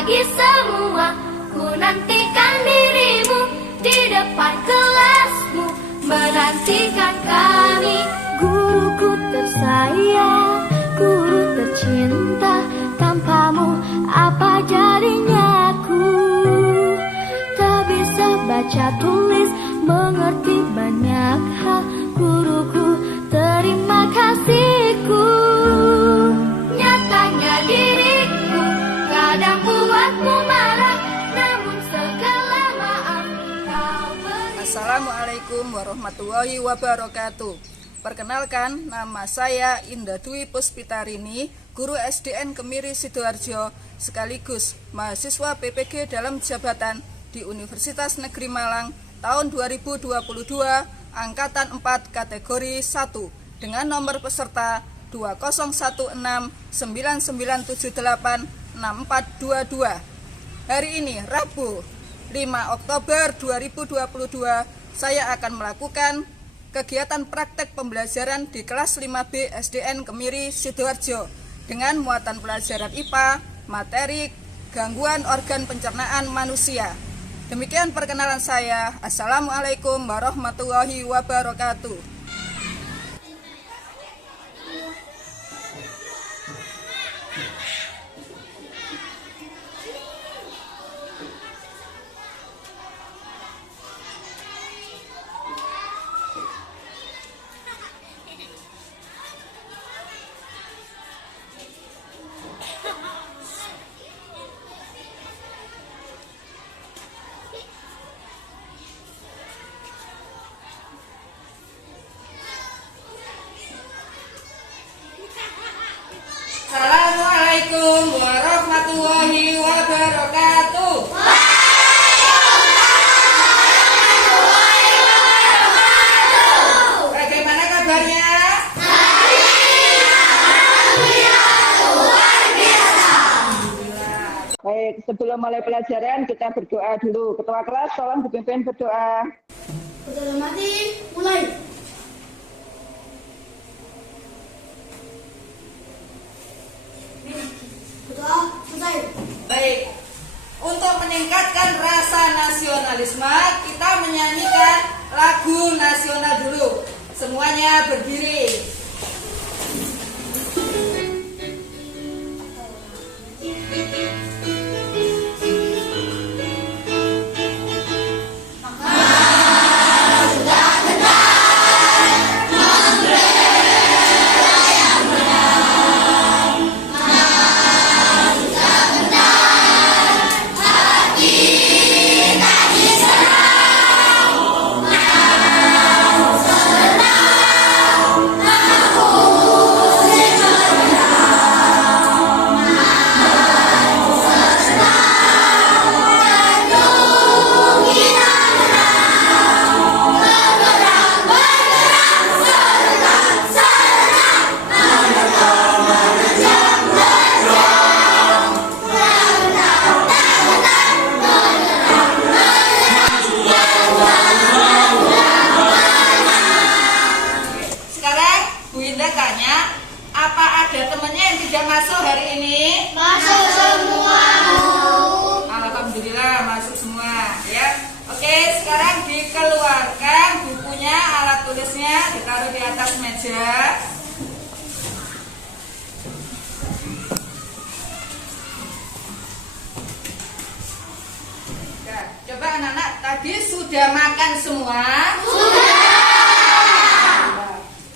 pagi semua, ku nantikan dirimu di depan kelasmu, menantikan kami. Guruku tersayang, guru tercinta, tanpamu apa jadinya aku? Tak bisa baca tulis, mengerti banyak hal. Guruku, terima kasihku. Nyatanya diriku kadang buatmu marah, namun segala maaf kau beri. Assalamualaikum warahmatullahi wabarakatuh. Perkenalkan, nama saya Indah Dwi Puspitarini, guru SDN Kemiri Sidoarjo, sekaligus mahasiswa PPG dalam jabatan di Universitas Negeri Malang tahun 2022, angkatan 4 kategori 1 dengan nomor peserta 201699786422. Hari ini Rabu 5 Oktober 2022 saya akan melakukan kegiatan praktek pembelajaran di kelas 5B SDN Kemiri Sidoarjo dengan muatan pelajaran IPA, materi gangguan organ pencernaan manusia. Demikian perkenalan saya. Assalamualaikum warahmatullahi wabarakatuh. Assalamualaikum warahmatullahi wabarakatuh. Bagaimana kabarnya? Baik, sebelum mulai pelajaran kita berdoa dulu. Ketua kelas tolong dipimpin berdoa. Dalam hati, mulai. Berdoa, selesai. Baik, untuk meningkatkan rasa nasionalisme, kita menyanyikan lagu nasional dulu. Semuanya berdiri. Masuk hari ini? Masuk semua. Alhamdulillah masuk semua ya. Oke, sekarang dikeluarkan bukunya, alat tulisnya ditaruh di atas meja. Nah, coba anak-anak tadi sudah makan semua? Sudah.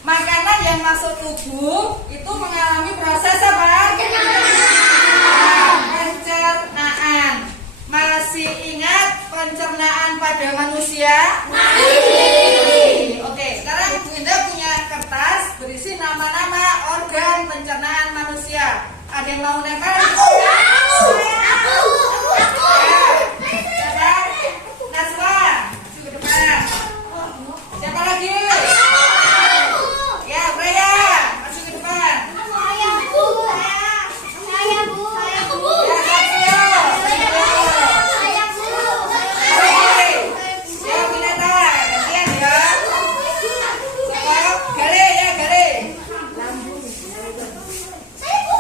Makanan yang masuk tubuh itu mengalami proses apa? Pencernaan. Masih ingat pencernaan pada manusia? Masih. Oke, sekarang Ibu Indah punya kertas berisi nama-nama organ pencernaan manusia. Ada yang mau nempel? Aku. Naswa, ke depan. Siapa lagi? Ya, Freya, masuk ke depan. Saya, Bu. Saya, Bu. Ya, Satrio. Saya, Bu. Oke. Ya, Winata, gantian ya. Siapa? Gale ya, Gale. Saya, Bu.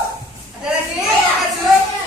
Ada lagi? Maju.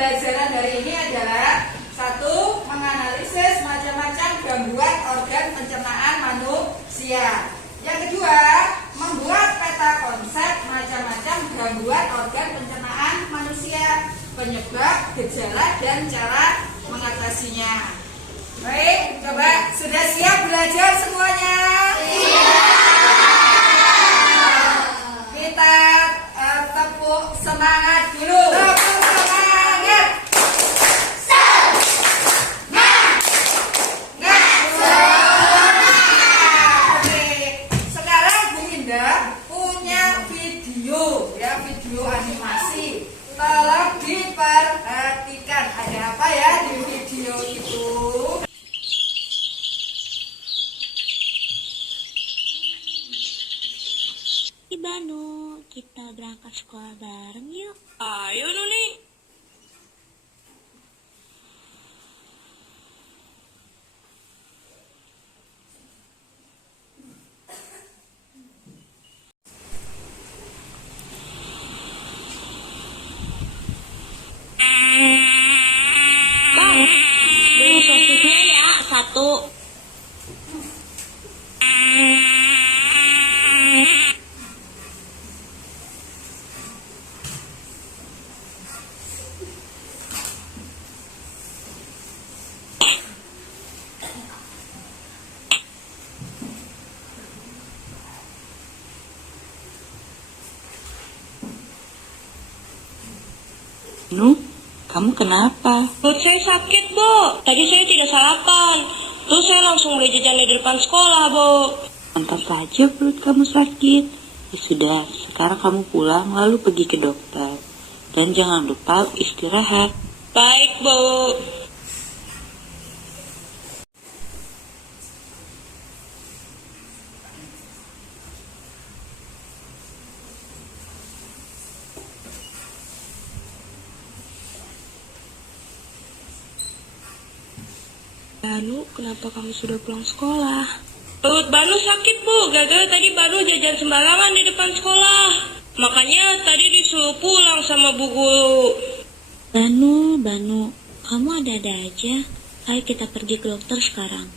pembelajaran hari ini adalah satu, menganalisis macam-macam gangguan organ pencernaan manusia. Yang kedua, membuat peta konsep macam-macam gangguan organ pencernaan manusia, penyebab, gejala, dan cara mengatasinya. Baik, coba sudah siap belajar semuanya? Kita tepuk semangat dulu. Tepuk semangat. Oke, sekarang Bu Indah punya video, ya, video animasi. Tolong diperhatikan ada apa ya di video itu. Banu, kita berangkat sekolah bareng yuk. Ayo Nuni. Bang, beli sosisnya ya, satu. Nu, kamu kenapa? Perut saya sakit, Bu. Tadi saya tidak sarapan. Terus saya langsung beli jajan di depan sekolah, Bu. Pantas saja perut kamu sakit. Ya sudah, sekarang kamu pulang lalu pergi ke dokter. Dan jangan lupa istirahat. Baik, Bu. Lalu, kenapa kamu sudah pulang sekolah? Perut Banu sakit, Bu. Gara-gara tadi Banu jajan sembarangan di depan sekolah. Makanya tadi disuruh pulang sama Bu Guru. Banu, kamu ada-ada aja. Ayo kita pergi ke dokter sekarang.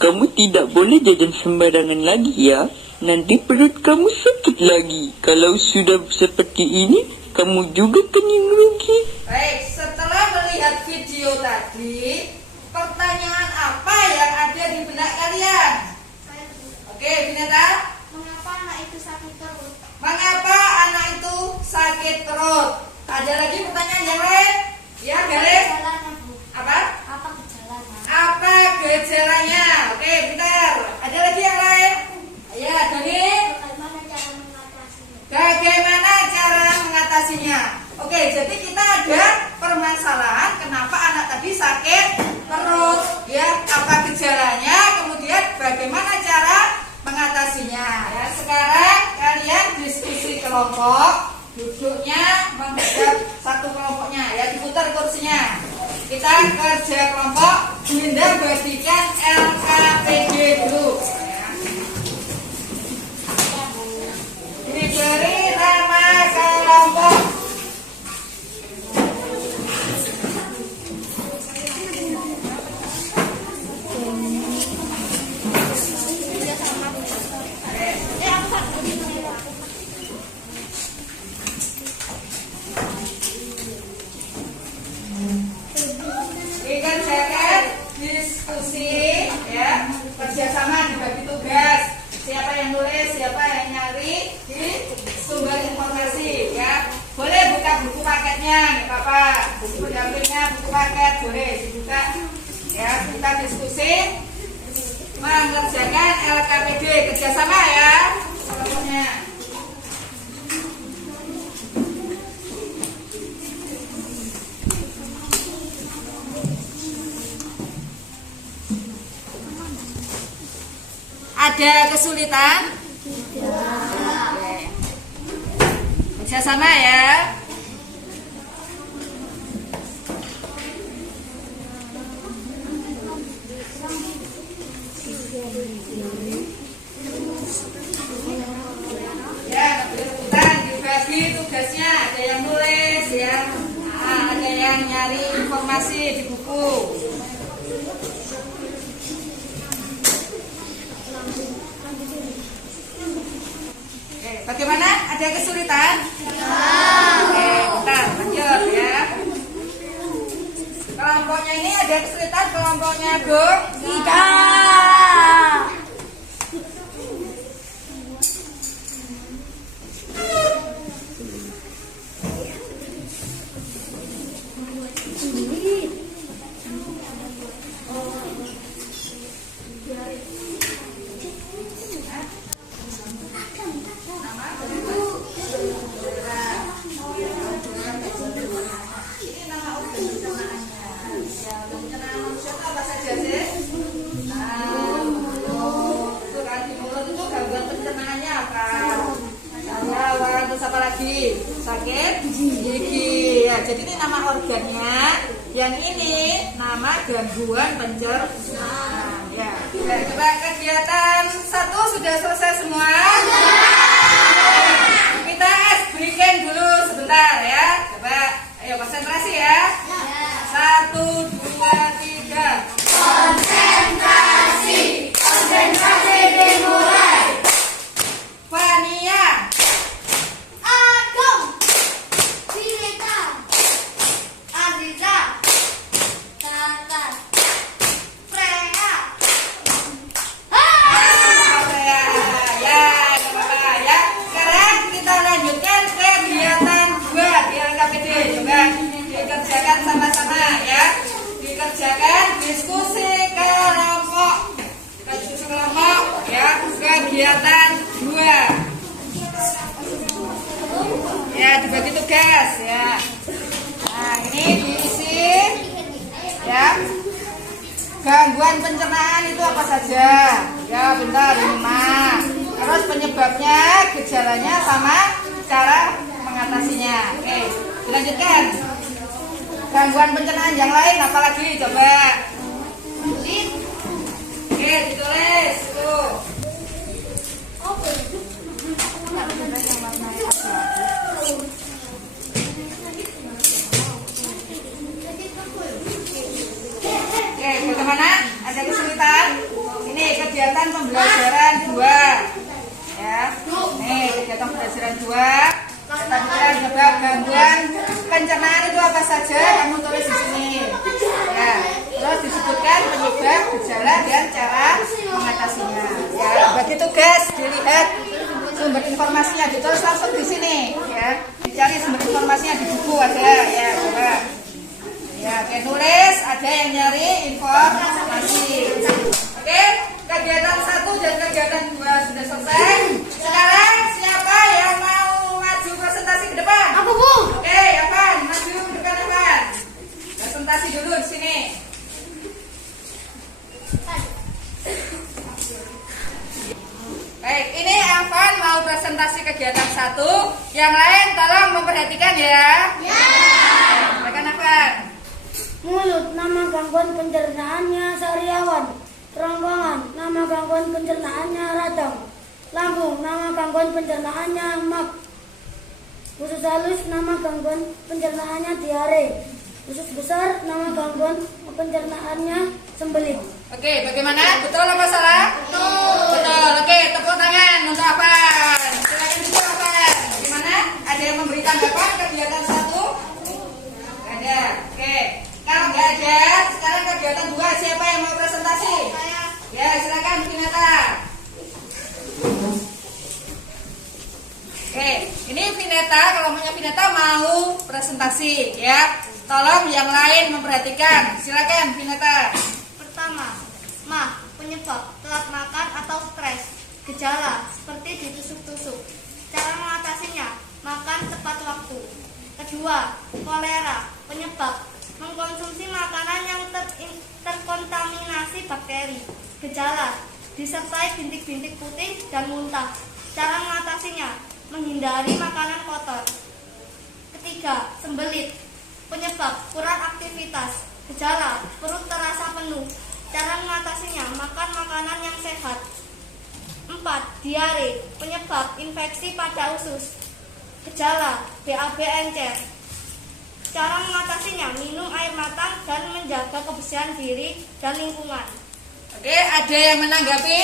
Kamu tidak boleh jajan sembarangan lagi ya. Nanti perut kamu sakit lagi. Kalau sudah seperti ini, kamu juga kan yang rugi. Baik, setelah melihat video tadi, pertanyaan apa yang ada di benak kalian? Oke, Binata. Mengapa anak itu sakit perut? Mengapa anak itu sakit perut? Ada lagi pertanyaan yang lain? Ya, garis. Gejalanya, Bu. Apa? Apa gejalanya? Apa gejalanya? Oke, bentar. Ada lagi yang lain? Ya, Doni. Bagaimana cara mengatasinya? Bagaimana cara mengatasinya? Oke, jadi kita ada permasalahan kenapa anak tadi sakit perut, ya, apa gejalanya, kemudian bagaimana cara mengatasinya. Ya, sekarang kalian diskusi kelompok, duduknya menghadap satu kelompoknya, ya, diputar kursinya. Kita kerja kelompok, Dinda bagikan LKPD dulu. Diberi nama kelompok. Dikerjakan diskusi, ya, kerjasama dibagi tugas. Siapa yang nulis, siapa yang nyari di sumber informasi, ya. Boleh buka buku paketnya, nggak apa-apa. Buku pendampingnya, buku paket boleh dibuka. Ya, kita diskusi mengerjakan LKPD kerjasama ya, kelompoknya. Ada kesulitan? Tidak. Kerjasama ya. yang nyari informasi di buku? Oke, bagaimana? Ada yang kesulitan? Oke, bentar, lanjut ya. Kelompoknya ini ada yang kesulitan, kelompoknya dong? Tidak. Apa lagi? Sakit gigi. Ya, jadi ini nama organnya. Yang ini nama gangguan pencernaan. Ya. Coba kegiatan 1 sudah selesai semua. Kita breaking dulu sebentar ya. Coba, ayo konsentrasi ya. 1, 2, 3. Konsentrasi. Konsentrasi dimulai. Fania. Agung, Sinita, Aziza, Tata, Freya. Ya. Sekarang kita lanjutkan kegiatan 2 di LKPD. Coba dikerjakan sama-sama ya. Dikerjakan diskusi kelompok. Diskusi kelompok ya. Kegiatan 2. Ya, dibagi tugas ya. Nah, ini diisi ya. Gangguan pencernaan itu apa saja? Ya, bentar ini mah. Terus penyebabnya, gejalanya sama cara mengatasinya. Oke, dilanjutkan. Gangguan pencernaan yang lain apa lagi? Coba. Oke, ditulis tuh. Oke, bagaimana? Ada kesulitan? Ini kegiatan pembelajaran 2. Ya. Nih, kegiatan pembelajaran 2. Kita coba gangguan pencernaan itu apa saja? Kamu tulis di sini. Ya. Terus disebutkan penyebab, gejala, dan cara mengatasinya. Ya, bagi tugas dilihat sumber informasinya, ditulis langsung di sini. Ya. Dicari sumber informasinya di buku ada. Ya, coba. Ya, oke, nulis, ada yang nyari informasi. Oke, kegiatan 1 dan kegiatan 2 sudah selesai. Sekarang siapa yang mau maju presentasi ke depan? Aku, Bu. Oke, Evan, maju ke depan, Evan. Presentasi dulu di sini. Baik, ini Evan mau presentasi kegiatan 1. Yang lain tolong memperhatikan ya. Ya. Silakan Evan. Mulut, nama gangguan pencernaannya Sariawan. Kerongkongan, nama gangguan pencernaannya Radang. Lambung, nama gangguan pencernaannya Mak. Usus halus, nama gangguan pencernaannya Diare. Usus besar, nama gangguan pencernaannya Sembelit. Oke, bagaimana? Betul apa salah? Betul. Oke, tepuk tangan untuk Evan. Silakan dulu Evan. Bagaimana? Ada yang memberi tanggapan kegiatan 1? Ada. Oke. Kalau nggak ada, sekarang kegiatan 2 siapa yang mau presentasi? Ya, silakan Vineta. Oke, ini Vineta, kelompoknya Vineta mau presentasi ya. Tolong yang lain memperhatikan. Silakan Vineta. Pertama, penyebab telat makan atau stres. Gejala seperti ditusuk-tusuk. Cara mengatasinya, makan tepat waktu. Kedua, kolera, penyebab mengkonsumsi makanan yang terkontaminasi bakteri. Gejala disertai bintik-bintik putih dan muntah. Cara mengatasinya, menghindari makanan kotor. Ketiga, sembelit, penyebab kurang aktivitas. Gejala perut terasa penuh. Cara mengatasinya, makan makanan yang sehat. 4. Diare, penyebab infeksi pada usus. Gejala BAB encer. Cara mengatasinya, minum air matang dan menjaga kebersihan diri dan lingkungan. Oke, ada yang menanggapi?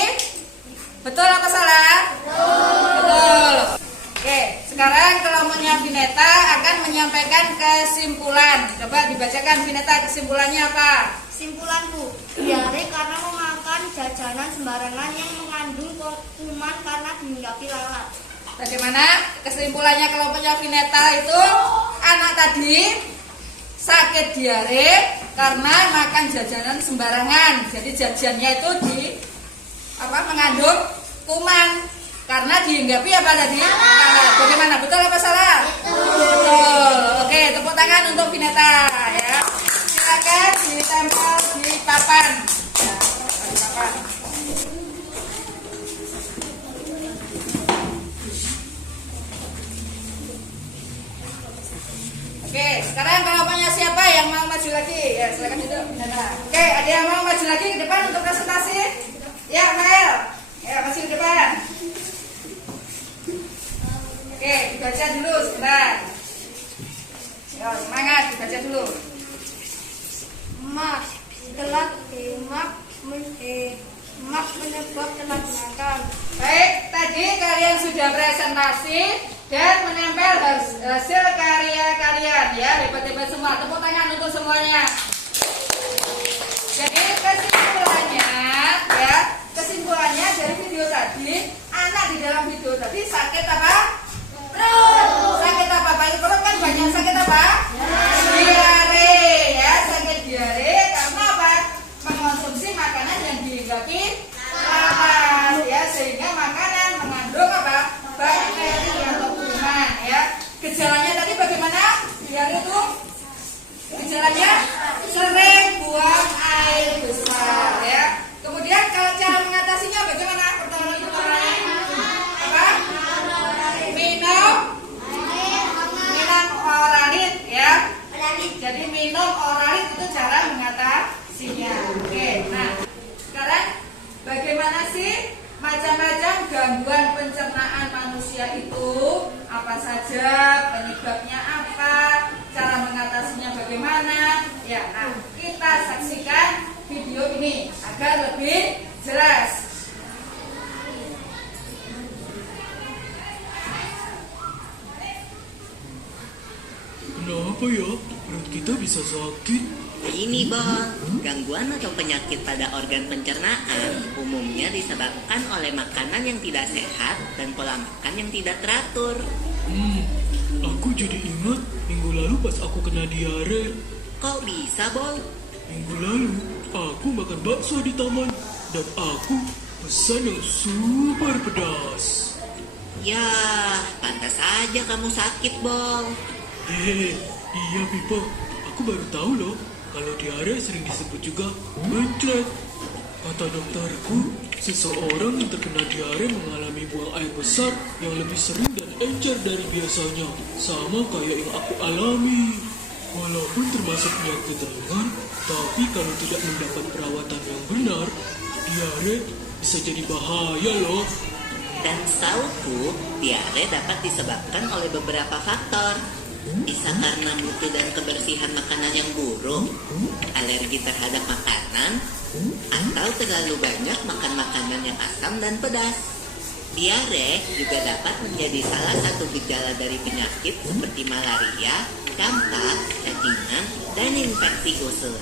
Betul apa salah? Betul. Oke, sekarang kelompoknya Vineta akan menyampaikan kesimpulan. Coba dibacakan Vineta, kesimpulannya apa? Kesimpulanku, diare karena memakan jajanan sembarangan yang mengandung kuman karena dihinggapi lalat. Bagaimana kesimpulannya kelompoknya Vineta itu? Anak tadi sakit diare karena makan jajanan sembarangan. Jadi jajannya itu mengandung kuman karena dihinggapi apa tadi? Lalat. Bagaimana? Betul apa salah? Betul. Oke, tepuk tangan untuk Vineta ya. Silakan ditempel di papan. Ya, di papan. Oke, sekarang kelompoknya siapa yang mau maju lagi? Ya, silakan duduk. Oke, ada yang mau maju lagi ke depan untuk presentasi? Ya, Mael. Ya, maju ke depan. Oke, dibaca dulu sebentar. Ya, semangat, dibaca dulu. Mak, telat mak menyebab telat makan. Baik, tadi kalian sudah presentasi dan menempel hasil karya kalian ya, hebat-hebat semua. Tepuk tangan untuk semuanya. Jadi kesimpulannya dari video tadi, anak di dalam video tadi sakit apa? Perut. Sakit apa? Perut kan banyak sakit apa? Diare ya, sakit diare karena apa? Mengonsumsi makanan yang dihinggapi lalat ya, sehingga makanan mengandung apa? Bakteri atau kuman ya. Gejalanya tadi bagaimana? Diare itu gejalanya sering buang air besar ya. Kemudian kalau cara mengatasinya bagaimana? Pertolongan apa? Minum oralit ya. Jadi minum oralit itu cara mengatasinya. Oke, nah sekarang bagaimana sih macam-macam gangguan pencernaan manusia itu? Apa saja? Penyebabnya apa? Cara mengatasinya bagaimana? Ya, nah kita saksikan video ini agar lebih jelas. Kenapa ya perut kita bisa sakit? Ini Bang, gangguan atau penyakit pada organ pencernaan umumnya disebabkan oleh makanan yang tidak sehat dan pola makan yang tidak teratur. Aku jadi ingat minggu lalu pas aku kena diare. Kok bisa, Bang? Minggu lalu aku makan bakso di taman dan aku pesan yang super pedas. Ya, pantas aja kamu sakit, Bang. Iya Pipo, aku baru tahu loh kalau diare sering disebut juga mencret. Kata dokterku, seseorang yang terkena diare mengalami buang air besar yang lebih sering dan encer dari biasanya, sama kayak yang aku alami. Walaupun termasuk penyakit ringan, tapi kalau tidak mendapat perawatan yang benar, diare bisa jadi bahaya loh. Dan setauku, diare dapat disebabkan oleh beberapa faktor. Bisa karena mutu dan kebersihan makanan yang buruk, alergi terhadap makanan, atau terlalu banyak makan makanan yang asam dan pedas. Diare juga dapat menjadi salah satu gejala dari penyakit seperti malaria, campak, cacingan, dan infeksi usus.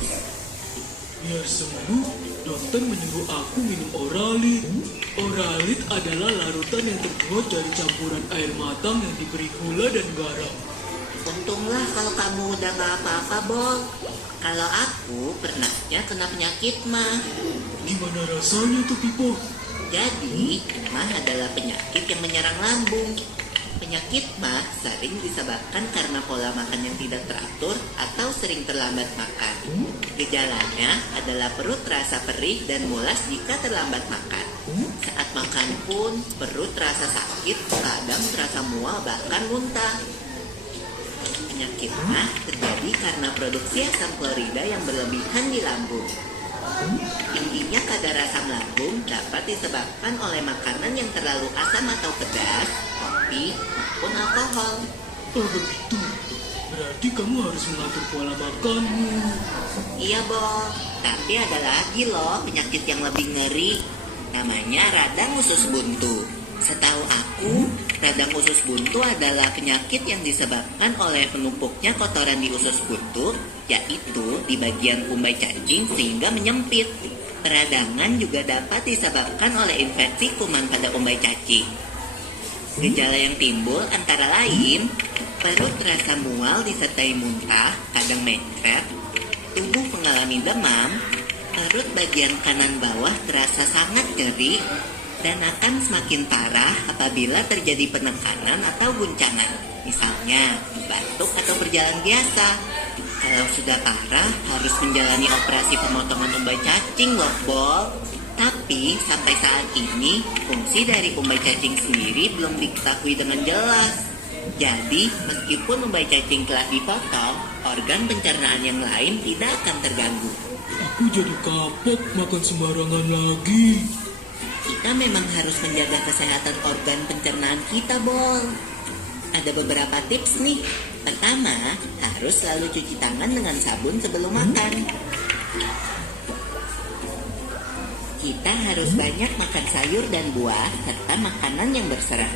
Biar sembuh, dokter menyuruh aku minum oralit. Oralit adalah larutan yang terbuat dari campuran air matang yang diberi gula dan garam. Untunglah kalau kamu udah gak apa-apa, Bang. Kalau aku pernahnya kena penyakit mah. Gimana rasanya tuh, Pipo? Jadi, mah adalah penyakit yang menyerang lambung. Penyakit mah sering disebabkan karena pola makan yang tidak teratur atau sering terlambat makan. Gejalanya adalah perut terasa perih dan mulas jika terlambat makan. Saat makan pun perut terasa sakit, kadang terasa mual bahkan muntah. Penyakit mah terjadi karena produksi asam klorida yang berlebihan di lambung. Tingginya kadar asam lambung dapat disebabkan oleh makanan yang terlalu asam atau pedas, kopi, maupun alkohol. Oh begitu. Berarti kamu harus mengatur pola makanmu. Iya, Bol. Tapi ada lagi loh penyakit yang lebih ngeri. Namanya radang usus buntu. Setahu aku, radang usus buntu adalah penyakit yang disebabkan oleh penumpuknya kotoran di usus buntu, yaitu di bagian umbai cacing sehingga menyempit. Peradangan juga dapat disebabkan oleh infeksi kuman pada umbai cacing. Gejala yang timbul antara lain perut terasa mual disertai muntah, kadang mencret, tubuh mengalami demam, perut bagian kanan bawah terasa sangat nyeri, dan akan semakin parah apabila terjadi penekanan atau guncangan, misalnya batuk atau berjalan biasa. Kalau sudah parah, harus menjalani operasi pemotongan umbai cacing loh, Bol. Tapi sampai saat ini, fungsi dari umbai cacing sendiri belum diketahui dengan jelas. Jadi, meskipun umbai cacing telah dipotong, organ pencernaan yang lain tidak akan terganggu. Aku jadi kapok makan sembarangan lagi. Kita memang harus menjaga kesehatan organ pencernaan kita, Bol. Ada beberapa tips nih. Pertama, harus selalu cuci tangan dengan sabun sebelum makan. Kita harus banyak makan sayur dan buah serta makanan yang berserat.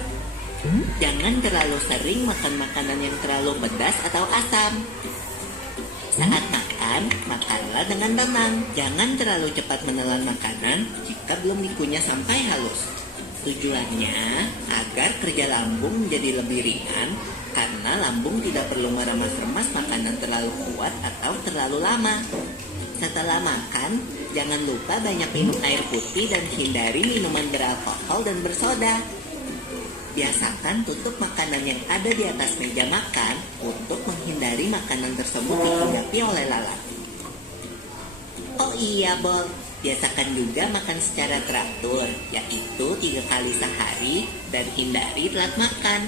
Jangan terlalu sering makan makanan yang terlalu pedas atau asam. Saat makan, makanlah dengan tenang. Jangan terlalu cepat menelan makanan jika belum dikunyah sampai halus. Tujuannya agar kerja lambung menjadi lebih ringan, karena lambung tidak perlu meremas-remas makanan terlalu kuat atau terlalu lama. Setelah makan, jangan lupa banyak minum air putih dan hindari minuman beralkohol dan bersoda. Biasakan tutup makanan yang ada di atas meja makan untuk menghindari makanan tersebut dihinggapi oleh lalat. Oh iya, Bol, biasakan juga makan secara teratur, yaitu 3 kali sehari, dan hindari telat makan.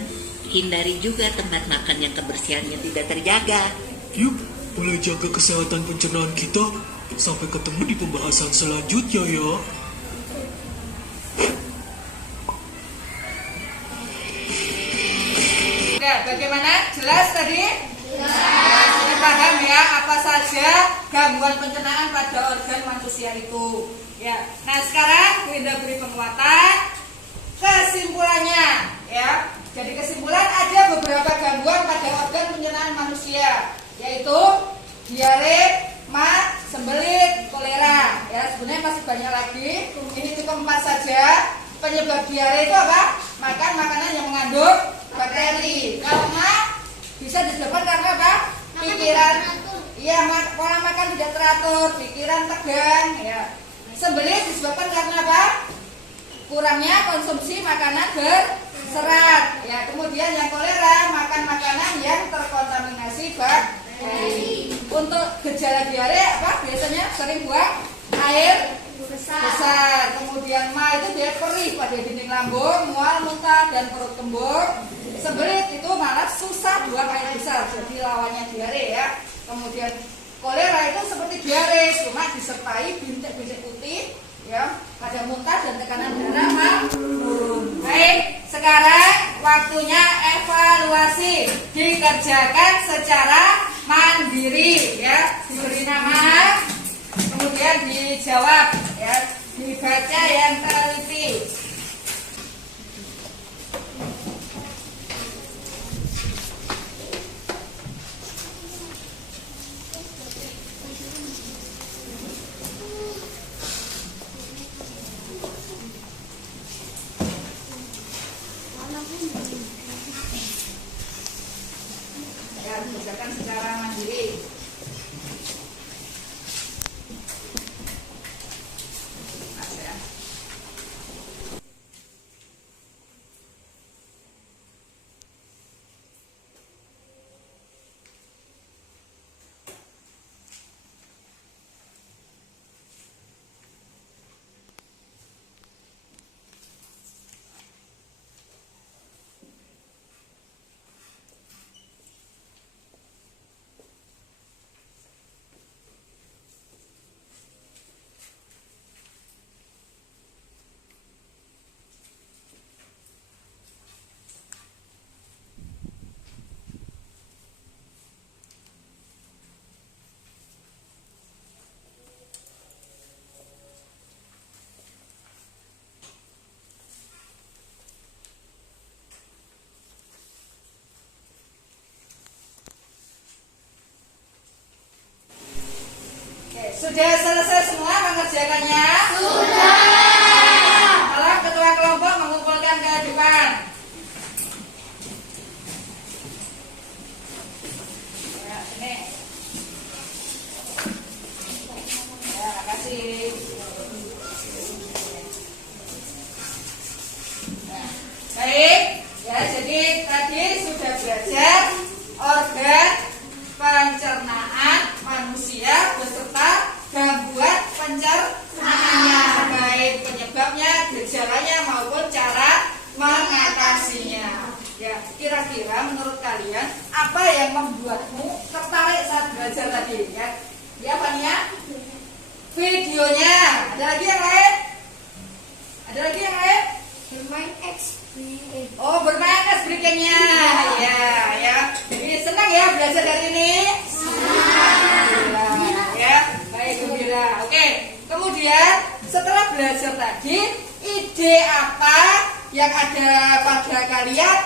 Hindari juga tempat makan yang kebersihannya tidak terjaga. Yuk, mulai jaga kesehatan pencernaan kita. Sampai ketemu di pembahasan selanjutnya ya. Oke, bagaimana? Jelas tadi? Jelas. Sudah paham ya apa saja gangguan pencernaan pada organ manusia itu. Ya. Nah, sekarang Bu Indah beri penguatan kesimpulannya ya. Jadi kesimpulan ada beberapa gangguan pada organ pencernaan manusia, yaitu diare, mah, sembelit, kolera. Ya, sebenarnya masih banyak lagi. Ini cukup 4 saja. Penyebab diare itu apa? Makan makanan yang mengandung bakteri. Kalau mah bisa disebabkan karena apa? Pikiran, iya, pola makan tidak teratur, pikiran tegang. Ya. Sembelit disebabkan karena apa? Kurangnya konsumsi makanan berserat. Ya, kemudian yang kolera, makan makanan yang terkontaminasi bakteri. Untuk gejala diare apa? Biasanya sering buang air besar. Kemudian mah itu dia perih pada dinding lambung, mual, muntah, dan perut kembung. Sembelit itu malah susah buang air besar, jadi lawannya diare ya. Kemudian kolera itu seperti diare, cuma disertai bintik-bintik putih, ya, ada muntah dan tekanan darah menurun. Baik, sekarang waktunya evaluasi, dikerjakan secara mandiri, ya, diberi nama, kemudian dijawab, ya, dibaca yang teliti. Ya, dikerjakan secara mandiri. Sudah selesai semua mengerjakannya? Sudah. Tolong ketua kelompok mengumpulkan ke depan. Ya, sini. Ya, makasih. Nah, baik, ya jadi tadi sudah belajar organ pencernaan manusia beserta gangguan pencernaannya, baik penyebabnya, gejalanya maupun cara mengatasinya. Ya, kira-kira menurut kalian apa yang membuatmu tertarik saat belajar tadi? Ya, apa nih ya? Videonya. Ada lagi yang lain? Ada lagi yang lain? Bermain X. Oh, bermain X-Breaking-nya. Ya. Jadi senang ya belajar hari ini? Senang. Ya, baik, gembira. Oke, kemudian setelah belajar tadi, ide apa yang ada pada kalian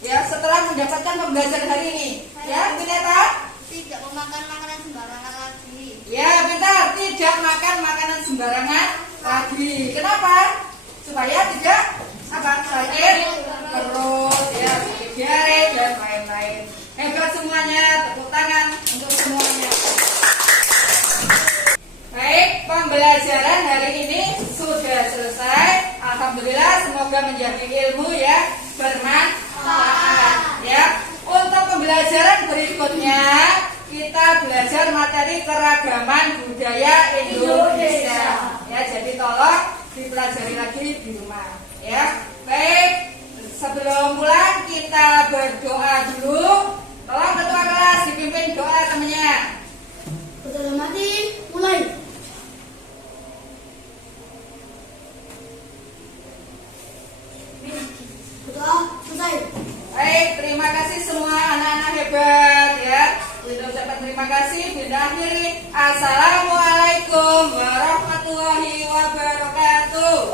ya setelah mendapatkan pembelajaran hari ini? Ya, Bineta? Tidak memakan makanan sembarangan lagi. Ya, pintar. Tidak makan makanan sembarangan lagi. Kenapa? Supaya tidak sakit perut, ya, sakit diare dan lain-lain. Hebat semuanya, tepuk tangan untuk semuanya. Baik, pembelajaran hari ini sudah selesai. Alhamdulillah, semoga menjadi ilmu ya bermanfaat. Ya, untuk pembelajaran berikutnya kita belajar materi keragaman budaya Indonesia. Ya, jadi tolong dipelajari lagi di rumah. Ya, baik. Sebelum pulang kita berdoa dulu. Tolong ketua kelas dipimpin doa temannya. Dalam hati, mulai. Berdoa selesai. Baik, terima kasih semua anak-anak hebat ya. Kita ucapkan terima kasih. Bila akhiri, assalamualaikum warahmatullahi wabarakatuh.